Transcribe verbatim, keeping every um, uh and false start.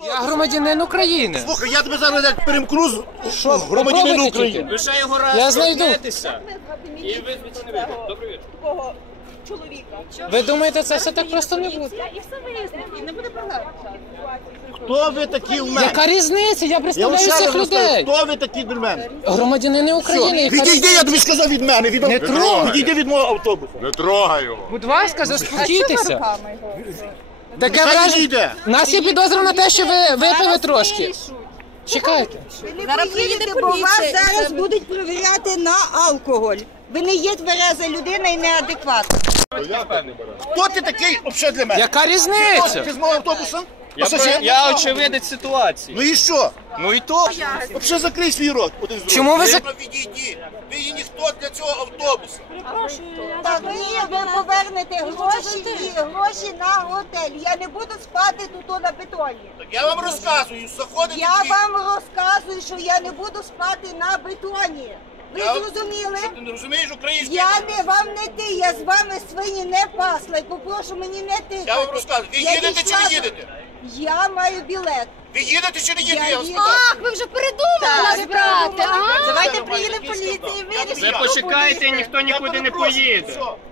Я громадянин України. Слухай, я тебе зараз як перемкну з Що? громадянин Попробуйте України. тільки. Ви ще його раз Я знайду. торкнетеся, і ви звідси не вийдете. Добрий вечір. Такого чоловіка. Ви думаєте, це все так просто не буде? І все вияснимо, і не буде проблем. Хто ви такі в мене? Яка різниця? Я Я вам представляю ще раз всіх розкажу, людей. хто ви такі до мене? Громадянини України. яка Відійди, різниця? я тобі сказав від мене. Від... Не трогай. Відійди від мого автобуса. Не трогай його. Будь ласка, заспокійтеся. Таке Хай враження. відійде. У нас є підозра на те, що ви випили трошки. Чекайте. Ви не поїдете, бо вас зараз будуть перевіряти на алкоголь. Ви не є твереза людина і неадекватна. Хто ти такий взагалі для мене? Яка Хто? різниця? Ти з мого автобуса? Я, Пасажир? про- я очевидець ситуації. Ну і що? Ну і то. Взагалі закрий свій рот. Один з Чому ви за... Відійди. Ви є ніхто для цього автобуса. Та ви, ви повернете гроші і гроші на готель. Я не буду спати тут на бетоні. Я вам розказую, заходите. Я вам розказую, що я не буду спати на бетоні. Ви Я- зрозуміли? Ти не розумієш українську? Я не вам не ти, я з вами свині не пасла. І попрошу мені не тикати. Я вам розказую. Ви Я їдете чи дійшла не до- їдете? Я маю білет. Ви їдете чи не їдете? Я Я вам їду. сказав. Ах, ви вже передумали нас брати. Ага. Давайте приїде поліція і вирішить. Ви почекайте, ніхто нікуди не поїде. Все.